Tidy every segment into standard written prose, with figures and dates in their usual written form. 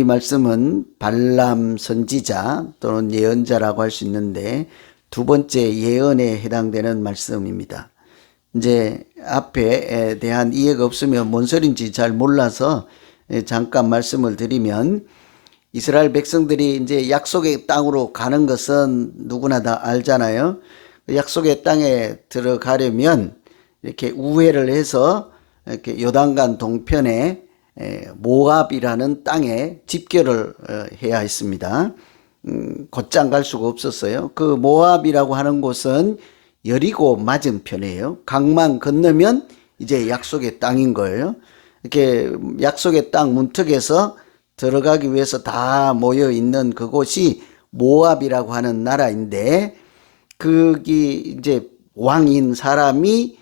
이 말씀은 발람 선지자 또는 예언자라고 할 수 있는데 두 번째 예언에 해당되는 말씀입니다. 이제 앞에 대한 이해가 없으면 뭔 소린지 잘 몰라서 잠깐 말씀을 드리면, 이스라엘 백성들이 이제 약속의 땅으로 가는 것은 누구나 다 알잖아요. 약속의 땅에 들어가려면 이렇게 우회를 해서 이렇게 요단강 동편에 모압이라는 땅에 집결을 해야 했습니다. 곧장 갈 수가 없었어요. 그 모압이라고 하는 곳은 여리고 맞은편이에요. 강만 건너면 이제 약속의 땅인 거예요. 이렇게 약속의 땅 문턱에서 들어가기 위해서 다 모여 있는 그곳이 모압이라고 하는 나라인데, 거기 이제 왕인 사람이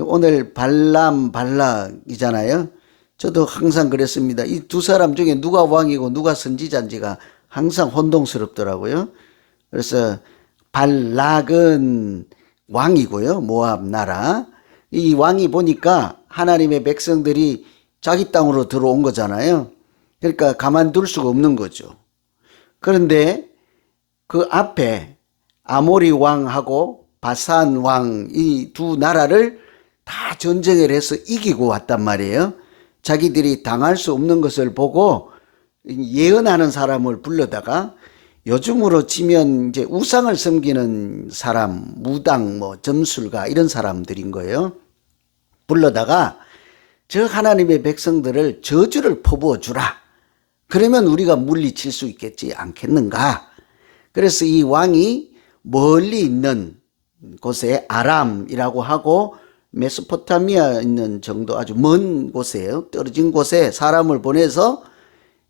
오늘 발락이잖아요. 저도 항상 그랬습니다. 이 두 사람 중에 누가 왕이고 누가 선지자인지가 항상 혼동스럽더라고요. 그래서 발락은 왕이고요. 모압 나라. 이 왕이 보니까 하나님의 백성들이 자기 땅으로 들어온 거잖아요. 그러니까 가만둘 수가 없는 거죠. 그런데 그 앞에 아모리 왕하고 바산 왕 이 두 나라를 다 전쟁을 해서 이기고 왔단 말이에요. 자기들이 당할 수 없는 것을 보고 예언하는 사람을 불러다가, 요즘으로 치면 이제 우상을 섬기는 사람, 무당, 점술가 이런 사람들인 거예요. 불러다가 저 하나님의 백성들을 저주를 퍼부어 주라. 그러면 우리가 물리칠 수 있겠지 않겠는가. 그래서 이 왕이 멀리 있는 곳에 아람이라고 하고 메소포타미아 있는 정도 아주 먼 곳이에요. 떨어진 곳에 사람을 보내서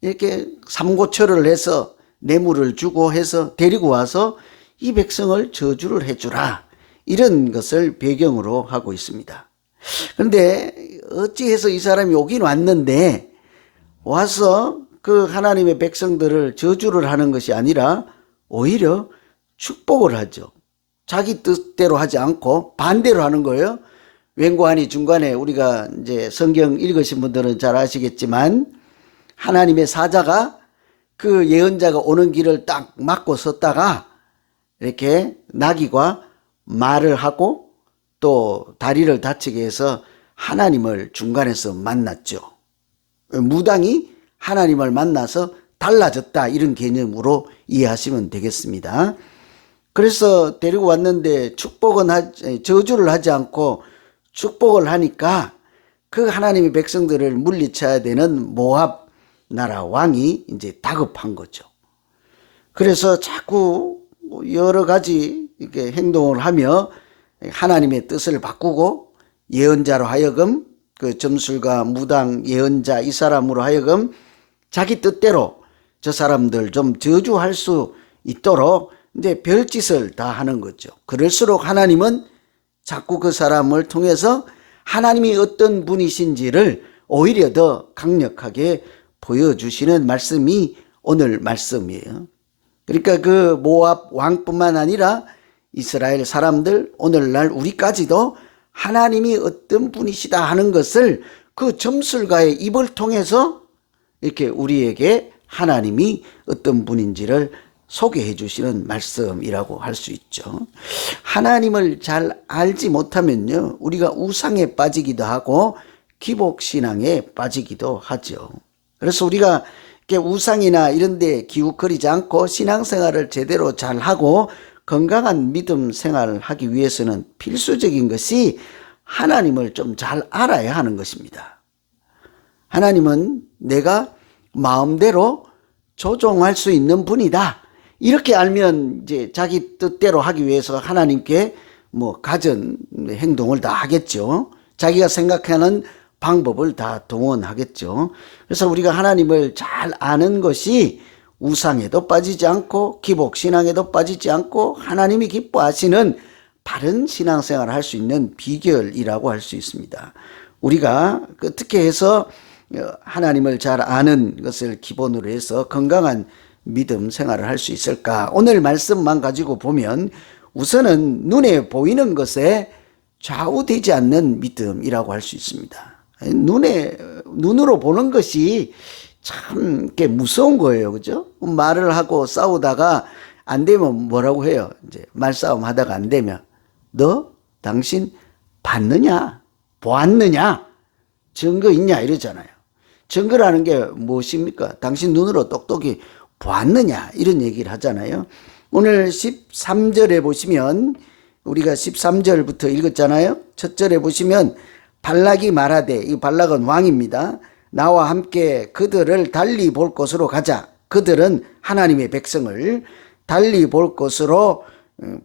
이렇게 삼고초를 해서 뇌물을 주고 해서 데리고 와서 이 백성을 저주를 해주라. 이런 것을 배경으로 하고 있습니다. 그런데 어찌해서 이 사람이 오긴 왔는데 와서 그 하나님의 백성들을 저주를 하는 것이 아니라 오히려 축복을 하죠. 자기 뜻대로 하지 않고 반대로 하는 거예요. 웬고하니 중간에 우리가 이제 성경 읽으신 분들은 잘 아시겠지만, 하나님의 사자가 그 예언자가 오는 길을 딱 막고 섰다가 이렇게 나귀가 말을 하고 또 다리를 다치게 해서 하나님을 중간에서 만났죠. 무당이 하나님을 만나서 달라졌다, 이런 개념으로 이해하시면 되겠습니다. 그래서 데리고 왔는데 저주를 하지 않고 축복을 하니까 그 하나님의 백성들을 물리쳐야 되는 모압 나라 왕이 이제 다급한 거죠. 그래서 자꾸 여러 가지 이렇게 행동을 하며 하나님의 뜻을 바꾸고, 예언자로 하여금 그 점술가, 무당, 예언자 이 사람으로 하여금 자기 뜻대로 저 사람들 좀 저주할 수 있도록 이제 별짓을 다 하는 거죠. 그럴수록 하나님은 자꾸 그 사람을 통해서 하나님이 어떤 분이신지를 오히려 더 강력하게 보여주시는 말씀이 오늘 말씀이에요. 그러니까 그 모압 왕뿐만 아니라 이스라엘 사람들, 오늘날 우리까지도 하나님이 어떤 분이시다 하는 것을 그 점술가의 입을 통해서 이렇게 우리에게 하나님이 어떤 분인지를 소개해 주시는 말씀이라고 할 수 있죠. 하나님을 잘 알지 못하면요, 우리가 우상에 빠지기도 하고 기복신앙에 빠지기도 하죠. 그래서 우리가 이렇게 우상이나 이런 데 기웃거리지 않고 신앙생활을 제대로 잘하고 건강한 믿음 생활을 하기 위해서는 필수적인 것이 하나님을 좀 잘 알아야 하는 것입니다. 하나님은 내가 마음대로 조종할 수 있는 분이다. 이렇게 알면 이제 자기 뜻대로 하기 위해서 하나님께 가전 행동을 다 하겠죠. 자기가 생각하는 방법을 다 동원하겠죠. 그래서 우리가 하나님을 잘 아는 것이 우상에도 빠지지 않고 기복신앙에도 빠지지 않고 하나님이 기뻐하시는 바른 신앙생활을 할 수 있는 비결이라고 할 수 있습니다. 우리가 어떻게 해서 하나님을 잘 아는 것을 기본으로 해서 건강한 믿음 생활을 할 수 있을까? 오늘 말씀만 가지고 보면 우선은 눈에 보이는 것에 좌우되지 않는 믿음이라고 할 수 있습니다. 눈으로 보는 것이 참 게 무서운 거예요. 그죠? 말을 하고 싸우다가 안 되면 뭐라고 해요? 이제 말싸움 하다가 안 되면 당신 봤느냐? 보았느냐? 증거 있냐? 이러잖아요. 증거라는 게 무엇입니까? 당신 눈으로 똑똑히 보았느냐? 이런 얘기를 하잖아요. 오늘 13절에 보시면 우리가 13절부터 읽었잖아요. 첫 절에 보시면 발락이 말하되, 이 발락은 왕입니다. 나와 함께 그들을 달리 볼 곳으로 가자. 그들은 하나님의 백성을 달리 볼 곳으로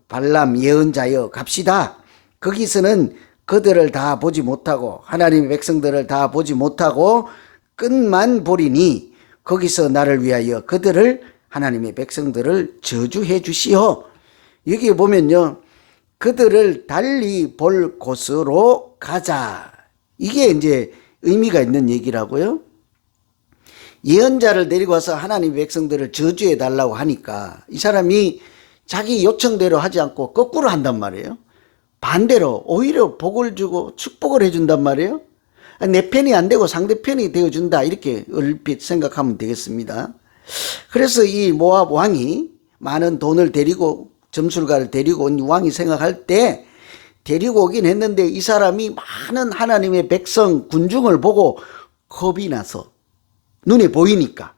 발람 예언자여 갑시다. 거기서는 그들을 다 보지 못하고 하나님의 백성들을 다 보지 못하고 끝만 보리니 거기서 나를 위하여 그들을 하나님의 백성들을 저주해 주시오. 여기 보면요, 그들을 달리 볼 곳으로 가자. 이게 이제 의미가 있는 얘기라고요. 예언자를 데리고 와서 하나님의 백성들을 저주해 달라고 하니까 이 사람이 자기 요청대로 하지 않고 거꾸로 한단 말이에요. 반대로 오히려 복을 주고 축복을 해준단 말이에요. 내 편이 안 되고 상대편이 되어준다, 이렇게 얼핏 생각하면 되겠습니다. 그래서 이 모압 왕이 많은 돈을 데리고, 점술가를 데리고 온 왕이 생각할 때 데리고 오긴 했는데 이 사람이 많은 하나님의 백성 군중을 보고 겁이 나서, 눈에 보이니까,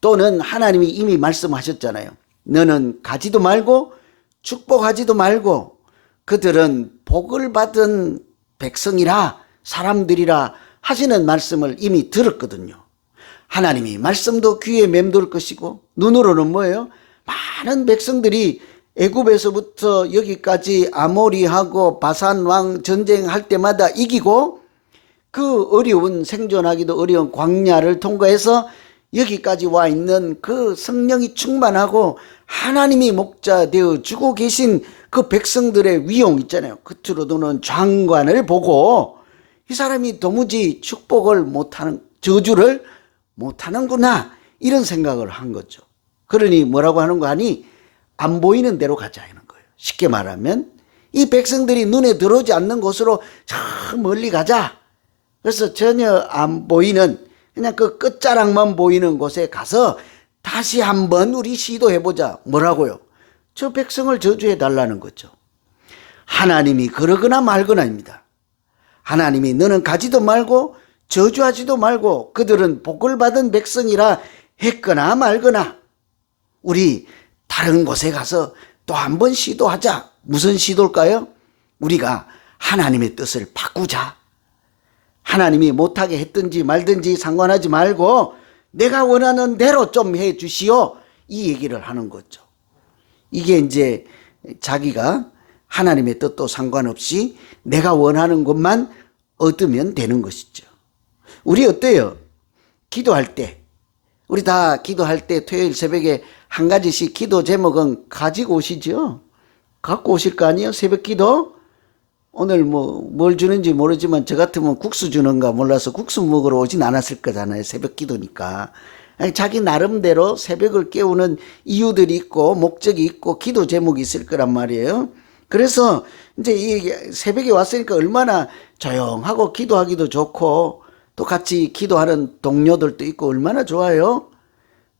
또는 하나님이 이미 말씀하셨잖아요. 너는 가지도 말고 축복하지도 말고 그들은 복을 받은 백성이라, 사람들이라 하시는 말씀을 이미 들었거든요. 하나님이 말씀도 귀에 맴돌 것이고, 눈으로는 뭐예요? 많은 백성들이 애굽에서부터 여기까지 아모리하고 바산 왕 전쟁할 때마다 이기고, 그 어려운, 생존하기도 어려운 광야를 통과해서 여기까지 와 있는 그 성령이 충만하고 하나님이 목자 되어 주고 계신 그 백성들의 위용 있잖아요. 겉으로 도는 장관을 보고 이 사람이 도무지 축복을 못하는, 저주를 못하는구나, 이런 생각을 한 거죠. 그러니 뭐라고 하는 거 아니? 안 보이는 대로 가자 하는 거예요. 쉽게 말하면 이 백성들이 눈에 들어오지 않는 곳으로 저 멀리 가자. 그래서 전혀 안 보이는, 그냥 그 끝자락만 보이는 곳에 가서 다시 한번 우리 시도해보자. 뭐라고요? 저 백성을 저주해 달라는 거죠. 하나님이 그러거나 말거나입니다. 하나님이 너는 가지도 말고 저주하지도 말고 그들은 복을 받은 백성이라 했거나 말거나 우리 다른 곳에 가서 또 한 번 시도하자. 무슨 시도일까요? 우리가 하나님의 뜻을 바꾸자. 하나님이 못하게 했든지 말든지 상관하지 말고 내가 원하는 대로 좀 해 주시오, 이 얘기를 하는 거죠. 이게 이제 자기가 하나님의 뜻도 상관없이 내가 원하는 것만 얻으면 되는 것이죠. 우리 어때요? 기도할 때, 우리 다 기도할 때 토요일 새벽에 한 가지씩 기도 제목은 가지고 오시죠? 갖고 오실 거 아니에요? 새벽 기도? 오늘 뭘 주는지 모르지만 저 같으면 국수 주는가 몰라서 국수 먹으러 오진 않았을 거잖아요. 새벽 기도니까. 자기 나름대로 새벽을 깨우는 이유들이 있고 목적이 있고 기도 제목이 있을 거란 말이에요. 그래서 이제 이 새벽에 왔으니까 얼마나 조용하고 기도하기도 좋고 또 같이 기도하는 동료들도 있고 얼마나 좋아요.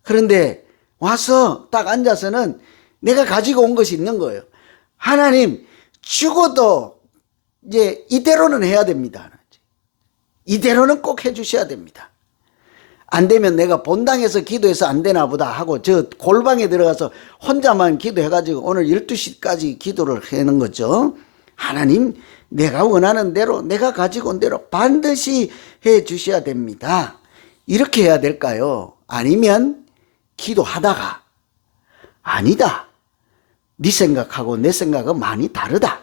그런데 와서 딱 앉아서는 내가 가지고 온 것이 있는 거예요. 하나님, 죽어도 이제 이대로는 해야 됩니다. 이대로는 꼭 해주셔야 됩니다. 안 되면 내가 본당에서 기도해서 안 되나 보다 하고 저 골방에 들어가서 혼자만 기도해가지고 오늘 12시까지 기도를 하는 거죠. 하나님, 내가 원하는 대로, 내가 가지고 온 대로 반드시 해 주셔야 됩니다. 이렇게 해야 될까요? 아니면 기도하다가 아니다, 네 생각하고 내 생각은 많이 다르다,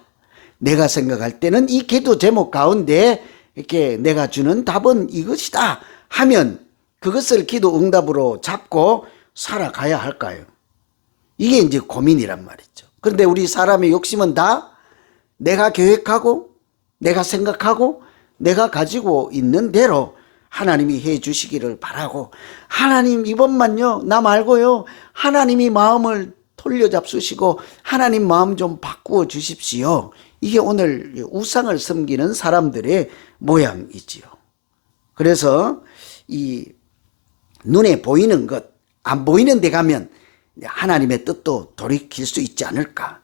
내가 생각할 때는 이 기도 제목 가운데 이렇게 내가 주는 답은 이것이다 하면 그것을 기도 응답으로 잡고 살아가야 할까요? 이게 이제 고민이란 말이죠. 그런데 우리 사람의 욕심은 다 내가 계획하고 내가 생각하고 내가 가지고 있는 대로 하나님이 해 주시기를 바라고, 하나님 이번만요, 나 말고요, 하나님이 마음을 돌려잡수시고 하나님 마음 좀 바꾸어 주십시오. 이게 오늘 우상을 섬기는 사람들의 모양이지요. 그래서 이 눈에 보이는 것, 안 보이는 데 가면 하나님의 뜻도 돌이킬 수 있지 않을까.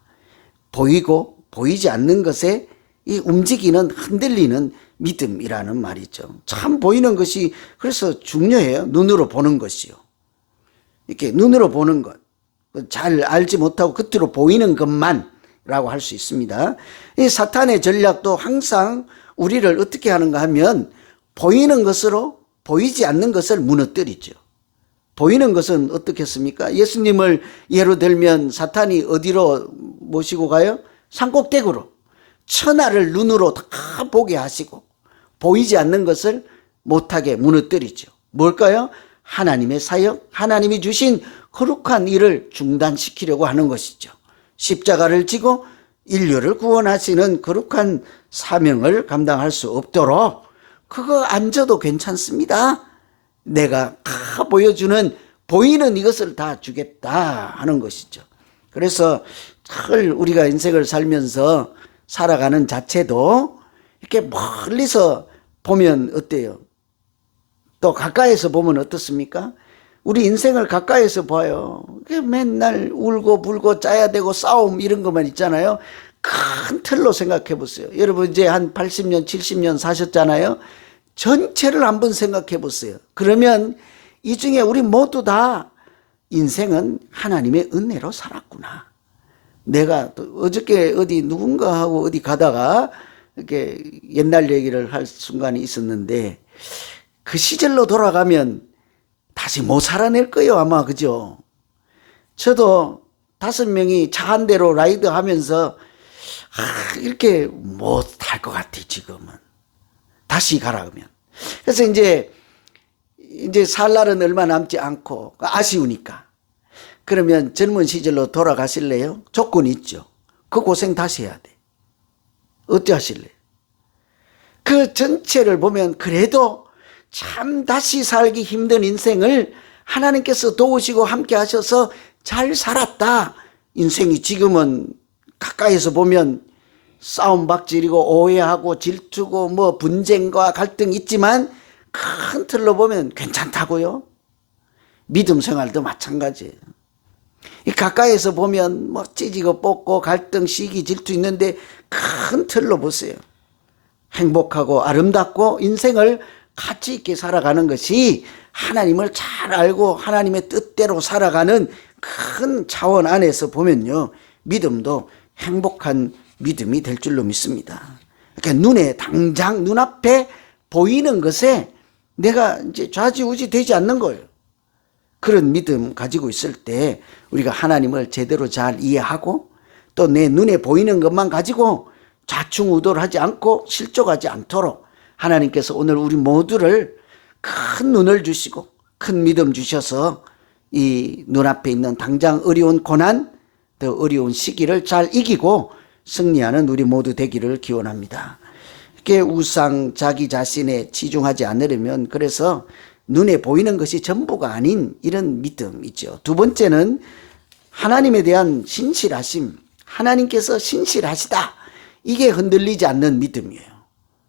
보이고 보이지 않는 것에 이 움직이는 흔들리는 믿음이라는 말이죠. 참 보이는 것이 그래서 중요해요. 눈으로 보는 것이요. 이렇게 눈으로 보는 것. 잘 알지 못하고 겉으로 보이는 것만 라고 할 수 있습니다. 이 사탄의 전략도 항상 우리를 어떻게 하는가 하면 보이는 것으로 보이지 않는 것을 무너뜨리죠. 보이는 것은 어떻겠습니까? 예수님을 예로 들면 사탄이 어디로 모시고 가요? 산꼭대기로. 천하를 눈으로 다 보게 하시고 보이지 않는 것을 못하게 무너뜨리죠. 뭘까요? 하나님의 사역, 하나님이 주신 거룩한 일을 중단시키려고 하는 것이죠. 십자가를 지고 인류를 구원하시는 거룩한 사명을 감당할 수 없도록 그거 안 져도 괜찮습니다. 내가 다 보여주는 보이는 이것을 다 주겠다 하는 것이죠. 그래서 늘 우리가 인생을 살면서 살아가는 자체도 이렇게 멀리서 보면 어때요? 또 가까이서 보면 어떻습니까? 우리 인생을 가까이서 봐요. 맨날 울고 불고 짜야 되고 싸움 이런 것만 있잖아요. 큰 틀로 생각해 보세요. 여러분 이제 한 80년 70년 사셨잖아요. 전체를 한번 생각해 보세요. 그러면 이 중에 우리 모두 다 인생은 하나님의 은혜로 살았구나. 내가 어저께 어디 누군가하고 어디 가다가 이렇게 옛날 얘기를 할 순간이 있었는데 그 시절로 돌아가면 다시 못 살아낼 거예요 아마. 그죠? 저도 5명이 차 한 대로 라이드 하면서 이렇게 못 할 것 같아 지금은. 다시 가라 그러면. 그래서 이제 살 날은 얼마 남지 않고 아쉬우니까. 그러면 젊은 시절로 돌아가실래요? 조건이 있죠. 그 고생 다시 해야 돼. 어떻게 하실래요? 그 전체를 보면 그래도 참 다시 살기 힘든 인생을 하나님께서 도우시고 함께 하셔서 잘 살았다. 인생이 지금은 가까이서 보면 싸움박질이고 오해하고 질투고 뭐 분쟁과 갈등이 있지만 큰 틀로 보면 괜찮다고요. 믿음 생활도 마찬가지예요. 이 가까이서 보면 뭐 찢이고 뽑고 갈등 시기 질투 있는데 큰 틀로 보세요. 행복하고 아름답고 인생을 가치 있게 살아가는 것이 하나님을 잘 알고 하나님의 뜻대로 살아가는 큰 차원 안에서 보면요. 믿음도 행복한 믿음이 될 줄로 믿습니다. 그러니까 눈에 당장 눈앞에 보이는 것에 내가 이제 좌지우지 되지 않는 거예요. 그런 믿음 가지고 있을 때 우리가 하나님을 제대로 잘 이해하고 또 내 눈에 보이는 것만 가지고 좌충우돌 하지 않고 실족하지 않도록 하나님께서 오늘 우리 모두를 큰 눈을 주시고 큰 믿음 주셔서 이 눈앞에 있는 당장 어려운 고난, 더 어려운 시기를 잘 이기고 승리하는 우리 모두 되기를 기원합니다. 이렇게 우상 자기 자신에 치중하지 않으려면 그래서 눈에 보이는 것이 전부가 아닌 이런 믿음이죠. 두 번째는 하나님에 대한 신실하심, 하나님께서 신실하시다. 이게 흔들리지 않는 믿음이에요.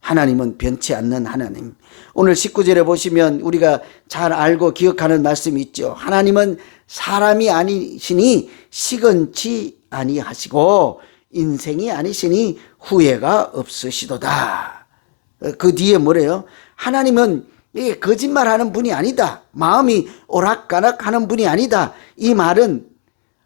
하나님은 변치 않는 하나님. 오늘 19절에 보시면 우리가 잘 알고 기억하는 말씀이 있죠. 하나님은 사람이 아니시니 시건치 아니하시고 인생이 아니시니 후회가 없으시도다. 그 뒤에 뭐래요? 하나님은 거짓말하는 분이 아니다. 마음이 오락가락하는 분이 아니다. 이 말은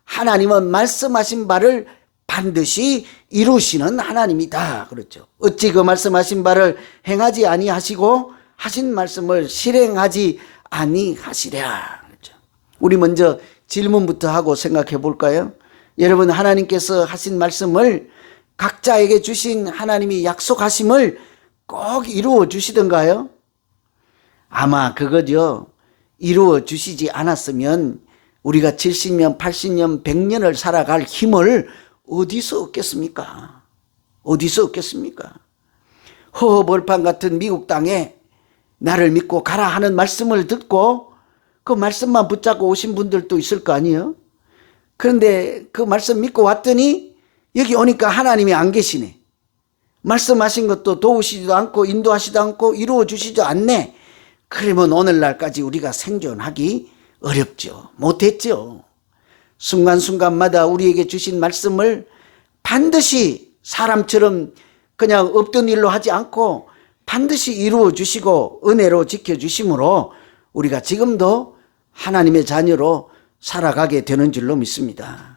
하나님은 말씀하신 바를 반드시 이루시는 하나님이다. 그렇죠. 어찌 그 말씀하신 바를 행하지 아니하시고 하신 말씀을 실행하지 아니하시랴. 그렇죠. 우리 먼저 질문부터 하고 생각해 볼까요? 여러분, 하나님께서 하신 말씀을 각자에게 주신 하나님이 약속하심을 꼭 이루어 주시던가요? 아마 그거죠. 이루어 주시지 않았으면 우리가 70년, 80년, 100년을 살아갈 힘을 어디서 얻겠습니까? 어디서 얻겠습니까? 허허벌판 같은 미국 땅에 나를 믿고 가라 하는 말씀을 듣고 그 말씀만 붙잡고 오신 분들도 있을 거 아니에요? 그런데 그 말씀 믿고 왔더니 여기 오니까 하나님이 안 계시네. 말씀하신 것도 도우시지도 않고 인도하시지도 않고 이루어 주시지도 않네. 그러면 오늘날까지 우리가 생존하기 어렵죠. 못했죠. 순간순간마다 우리에게 주신 말씀을 반드시 사람처럼 그냥 없던 일로 하지 않고 반드시 이루어 주시고 은혜로 지켜주심으로 우리가 지금도 하나님의 자녀로 살아가게 되는 줄로 믿습니다.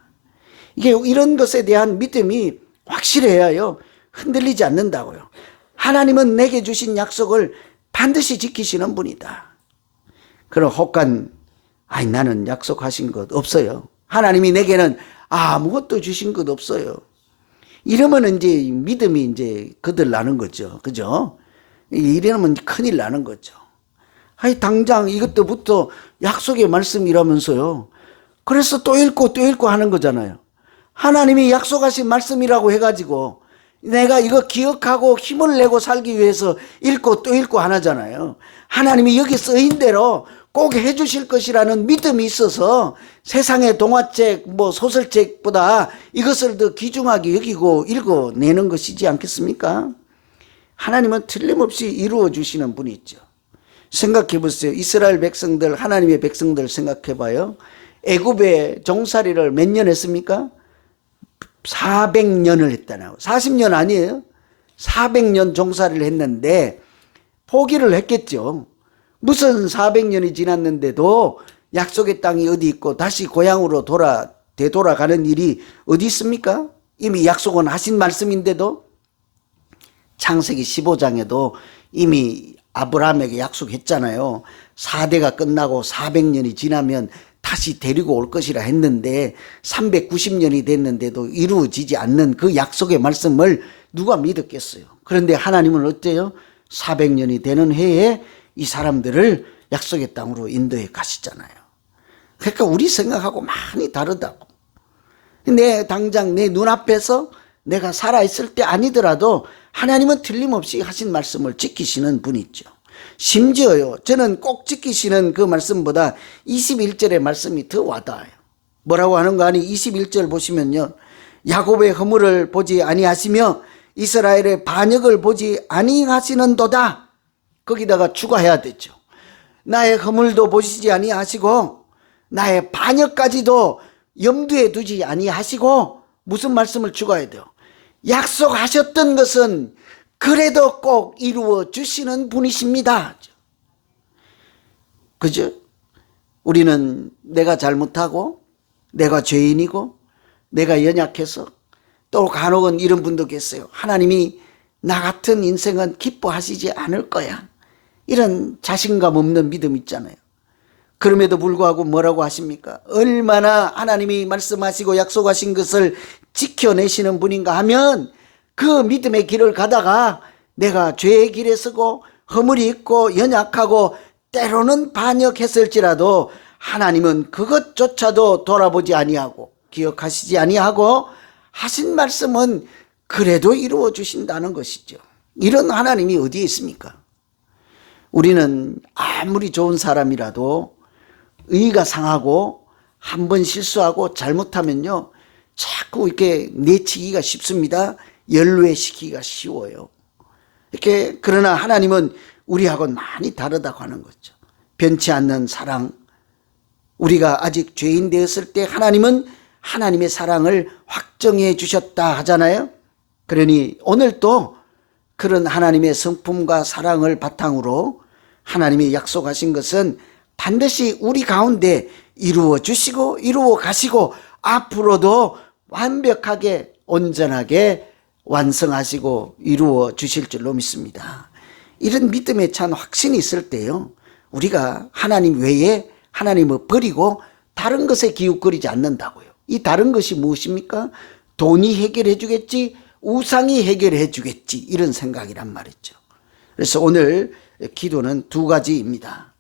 이게 이런 것에 대한 믿음이 확실해야요 흔들리지 않는다고요. 하나님은 내게 주신 약속을 반드시 지키시는 분이다. 그럼 혹간 나는 약속하신 것 없어요. 하나님이 내게는 아무것도 주신 것 없어요. 이러면 이제 믿음이 이제 거들나는 거죠. 그죠? 이러면 큰일 나는 거죠. 당장 이것도부터 약속의 말씀이라면서요. 그래서 또 읽고 하는 거잖아요. 하나님이 약속하신 말씀이라고 해가지고 내가 이거 기억하고 힘을 내고 살기 위해서 읽고 또 읽고 하나잖아요. 하나님이 여기 쓰인 대로 꼭 해주실 것이라는 믿음이 있어서 세상의 동화책, 소설책보다 이것을 더 귀중하게 여기고 읽어내는 것이지 않겠습니까? 하나님은 틀림없이 이루어 주시는 분이 있죠. 생각해 보세요. 이스라엘 백성들, 하나님의 백성들 생각해 봐요. 애굽의 종살이를 몇 년 했습니까? 400년을 했다나요. 40년 아니에요. 400년 종살이를 했는데 포기를 했겠죠. 무슨 400년이 지났는데도 약속의 땅이 어디 있고 다시 고향으로 되돌아가는 일이 어디 있습니까? 이미 약속은 하신 말씀인데도 창세기 15장에도 이미 아브라함에게 약속했잖아요. 4대가 끝나고 400년이 지나면 다시 데리고 올 것이라 했는데 390년이 됐는데도 이루어지지 않는 그 약속의 말씀을 누가 믿었겠어요. 그런데 하나님은 어때요? 400년이 되는 해에 이 사람들을 약속의 땅으로 인도해 가시잖아요. 그러니까 우리 생각하고 많이 다르다고. 당장 내 눈앞에서 내가 살아있을 때 아니더라도 하나님은 틀림없이 하신 말씀을 지키시는 분이죠. 심지어요, 저는 꼭 지키시는 그 말씀보다 21절의 말씀이 더 와닿아요. 뭐라고 하는 거 아니? 21절 보시면요, 야곱의 허물을 보지 아니하시며 이스라엘의 반역을 보지 아니하시는도다. 거기다가 추가해야 되죠. 나의 허물도 보시지 아니하시고 나의 반역까지도 염두에 두지 아니하시고 무슨 말씀을 추가해야 돼요? 약속하셨던 것은 그래도 꼭 이루어 주시는 분이십니다. 그죠? 우리는 내가 잘못하고 내가 죄인이고 내가 연약해서 또 간혹은 이런 분도 계세요. 하나님이 나 같은 인생은 기뻐하시지 않을 거야. 이런 자신감 없는 믿음 있잖아요. 그럼에도 불구하고 뭐라고 하십니까? 얼마나 하나님이 말씀하시고 약속하신 것을 지켜내시는 분인가 하면 그 믿음의 길을 가다가 내가 죄의 길에 서고 허물이 있고 연약하고 때로는 반역했을지라도 하나님은 그것조차도 돌아보지 아니하고 기억하시지 아니하고 하신 말씀은 그래도 이루어 주신다는 것이죠. 이런 하나님이 어디에 있습니까? 우리는 아무리 좋은 사람이라도 의가 상하고 한 번 실수하고 잘못하면요 자꾸 이렇게 내치기가 쉽습니다. 연루시키기가 쉬워요. 이렇게 그러나 하나님은 우리하고는 많이 다르다고 하는 거죠. 변치 않는 사랑. 우리가 아직 죄인 되었을 때 하나님은 하나님의 사랑을 확정해 주셨다 하잖아요. 그러니 오늘도 그런 하나님의 성품과 사랑을 바탕으로 하나님이 약속하신 것은 반드시 우리 가운데 이루어 주시고 이루어 가시고 앞으로도 완벽하게 온전하게 완성하시고 이루어 주실 줄로 믿습니다. 이런 믿음에 찬 확신이 있을 때요, 우리가 하나님 외에 하나님을 버리고 다른 것에 기웃거리지 않는다고요. 이 다른 것이 무엇입니까? 돈이 해결해 주겠지, 우상이 해결해 주겠지, 이런 생각이란 말이죠. 그래서 오늘 기도는 두 가지입니다.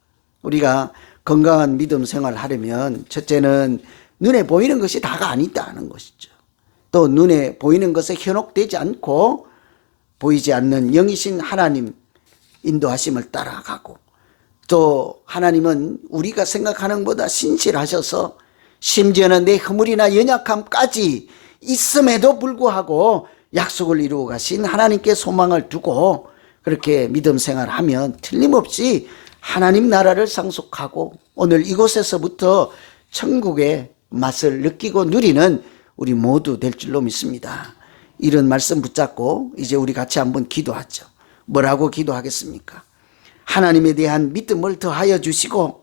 우리가 건강한 믿음 생활을 하려면 첫째는 눈에 보이는 것이 다가 아니다는 것이죠. 또 눈에 보이는 것에 현혹되지 않고 보이지 않는 영이신 하나님 인도하심을 따라가고, 또 하나님은 우리가 생각하는 것보다 신실하셔서 심지어는 내 허물이나 연약함까지 있음에도 불구하고 약속을 이루어 가신 하나님께 소망을 두고 그렇게 믿음 생활하면 틀림없이 하나님 나라를 상속하고 오늘 이곳에서부터 천국의 맛을 느끼고 누리는 우리 모두 될 줄로 믿습니다. 이런 말씀 붙잡고 이제 우리 같이 한번 기도하죠. 뭐라고 기도하겠습니까? 하나님에 대한 믿음을 더하여 주시고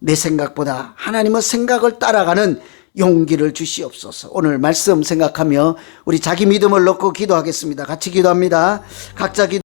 내 생각보다 하나님의 생각을 따라가는 용기를 주시옵소서. 오늘 말씀 생각하며 우리 자기 믿음을 놓고 기도하겠습니다. 같이 기도합니다. 각자 기도